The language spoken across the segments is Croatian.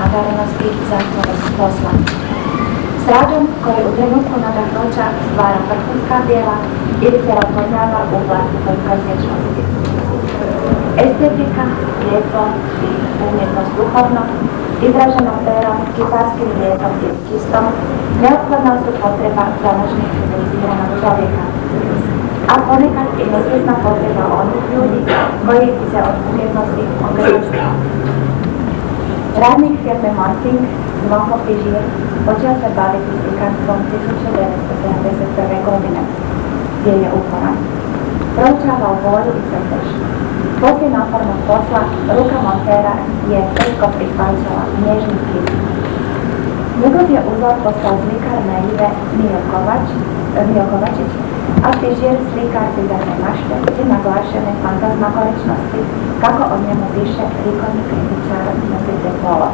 nadarenosti za posla. S radom koji u trenutku nadahnuća stvara vrhunska djela ili se razvodnjava u vlastitoj prosječnosti. Estetika, lijepo i umjetnost duhovno, izraženo perom, kiparskim lijetom i kistom, neophodna su potreba današnjeg civiliziranog čovjeka, a ponekad i nesvjesna potreba onih ljudi koji se od umjetnosti ogrećuju. Radnik firme Monting, Zvonko Fižir, počeo se baviti slikarstvom 1971. godine, gdje je uporan. Proučavao boju i crtež. Poslije napornog posla, ruka montera je teško prihvaćala nježni kip. Njegov je uzor postao slikar naive Mio Kovačić, a Fižir slikar bizarne mašte i naglašene fantazmagoričnosti, kako o njemu piše likovni kritičar Nazir Polo.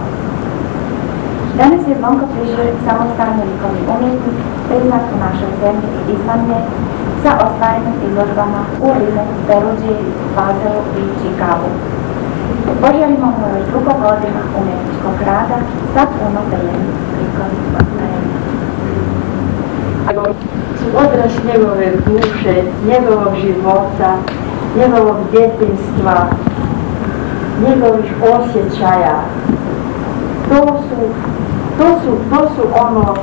Danas je Zvonko Fižir samostalni likovni umjetnik, priznat u našoj zemlji i izvan nje, sa ostvarenim izložbama u Rimu, Perudžiji, Bazelu i Čikagu. Poželimo mu još dugo godina umjetničkog rada sa puno deljenih likovnih ostvarenja. Odraz njegove duše, njegovog života, njegovog djetinjstva, njegovih osjećaja. To su ono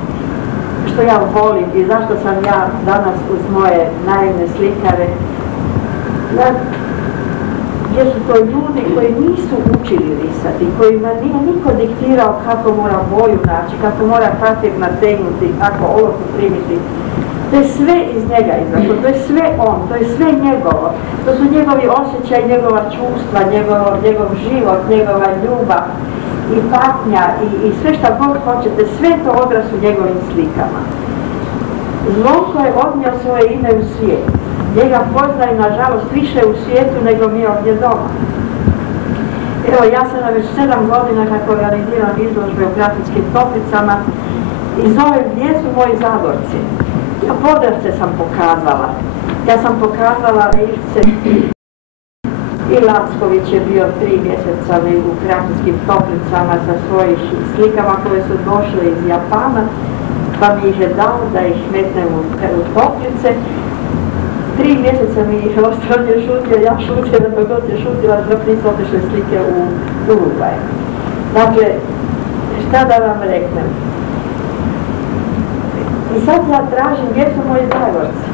što ja volim i zašto sam ja danas uz moje naivne slikare. Jer su to ljudi koji nisu učili risati, kojima nije niko diktirao kako mora boju naći, kako mora papir nategnuti, kako olovku primiti. To je sve iz njega izašlo, to je sve on, to je sve njegovo. To su njegovi osjećaj, njegova čustva, njegov život, njegova ljubav i patnja i sve šta god hoćete, sve to odraz u njegovim slikama. Zvonko je odnio svoje ime u svijet. Njega poznaju, nažalost, više u svijetu nego mi ovdje doma. Evo, ja sam već 7 godina kako organiziram izložbe u Grafičkim Toplicama i zovem gdje su moji Zagorci. Ja Podravce sam pokazala. Ja sam pokazala Livce i Lacković je bio 3 mjeseca u Grafičkim Toplicama sa svojim slikama koje su došle iz Japana, pa mi ih je dao da ih metnem u Toplice. 3 mjeseca mi ih ostavlja šutio, ja šutio da to god je šutila, dok nisu otišle slike u Urugvaj. Dakle, šta da vam reknem? I sad ja tražim gdje su moji Zagorci.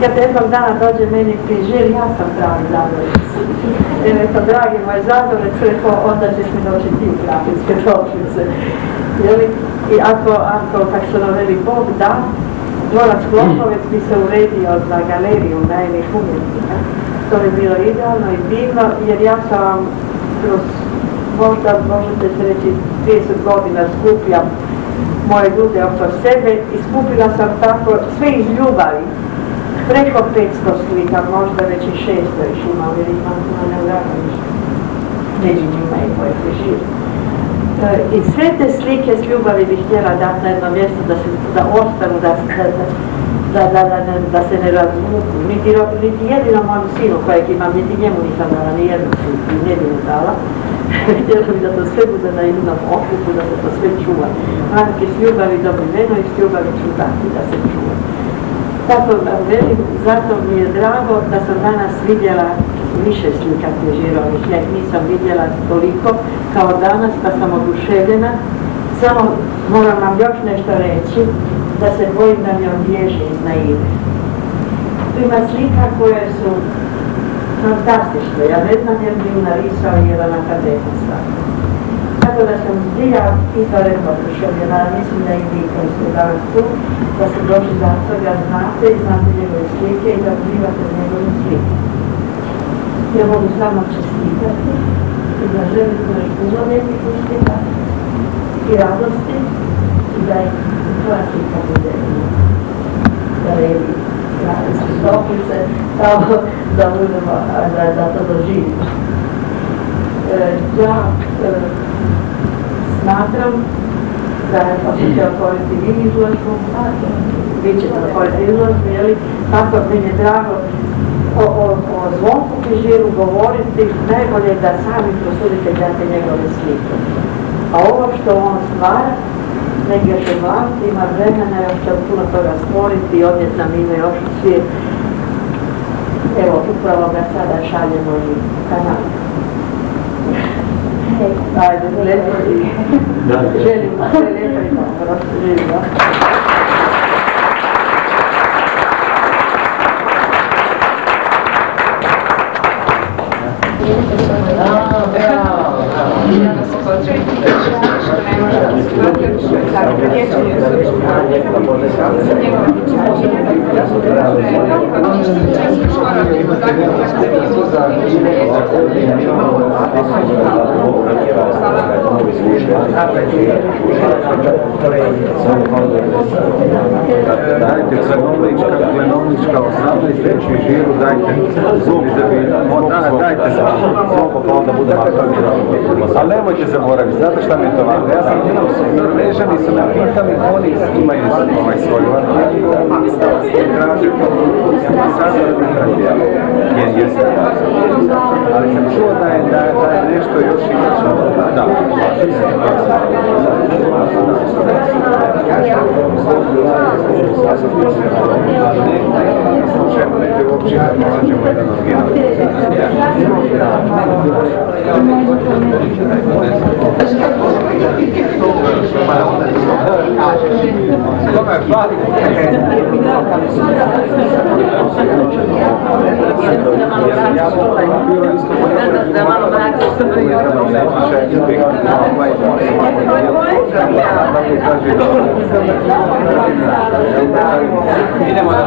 Kad jednog dana dođe meni Fižir, ja sam pravi Zagorec. I rekao, dragi moj Zagorec, rekao, onda ćeš mi doći ti u Grafičke Toplice. I ako se naveli Bog da, dvorac Klopovec bi se uredio za galeriju naivnih umjetnika. To bi bilo idealno i divno, jer ja sam vam kroz, možda možete se reći, 30 godina skupljam moje ljude oko sebe i skupila sam tako sve iz ljubavi. Preko 500 slika, možda već i 600 još imam, jer imam neuragalište. Među njima je moj Fižir. I sve te slike s ljubavi bih htjela dati na jedno mjesto da ostanu, da se ne razvuku. Niti jedinom mojom sinu kojeg imam, niti njemu nisam dala, ni jednu sliku, ne bi mu dala. Htjela bih da to sve bude na jednom okupu, da se to sve čuva. Manke s ljubavi dobiveno i s ljubavi ću dati da se čuva. Tako vam velim, zato mi je drago da sam danas vidjela više slika Fižirovih. Ja ih nisam vidjela toliko kao danas, pa sam oduševljena. Samo moram vam još nešto reći, da se bojim da mi odbježe iz naive. Tu ima slika koje su fantastične. Ja ne znam jer bi ju narisao jedan akademic. Tako da sam zbilja istoretno oduševljena, mislim da i vi koji ste danas tu, da ste došli zato ga znate i znate njegove slike i da uživate njegovim slikama. Ja mogu samo čestitati i da želim još puno lijepih uspjeha i radosti i da ih tvoja slika bude u galeriji Grafičke Toplice, tamo da budemo, da to doživimo. Ja smatram da ćete otvoriti vi izložbu, vi ćete otvoriti izložbu, tako mi je drago o Zvonku Fižiru govoriti, najbolje da sami prosudite gledate njegove slike. A ovo što on stvara, nek još je mlad, ima vremena još će puno toga stvoriti i odnijet nam ime još u svijet. Evo, upravo ga sada šaljemo i kanal. Ajde, lijepo i želim sve lijepo i dobro. Živimo. Dajte Klenovnička 18 veći žiru, dajte zub da bi... Dajte zub, pa onda budemo aktivirati. Ali nemojte zaboraviti, znate šta mi je to važno? Ja sam Norvežani su me pitali, oni imaju svoju arhivu, traže to, ja sam sad ali sam čuo da je nešto još i nešto. Da. Slučajno negdje uopće ne nađemo jedan original. Idemo na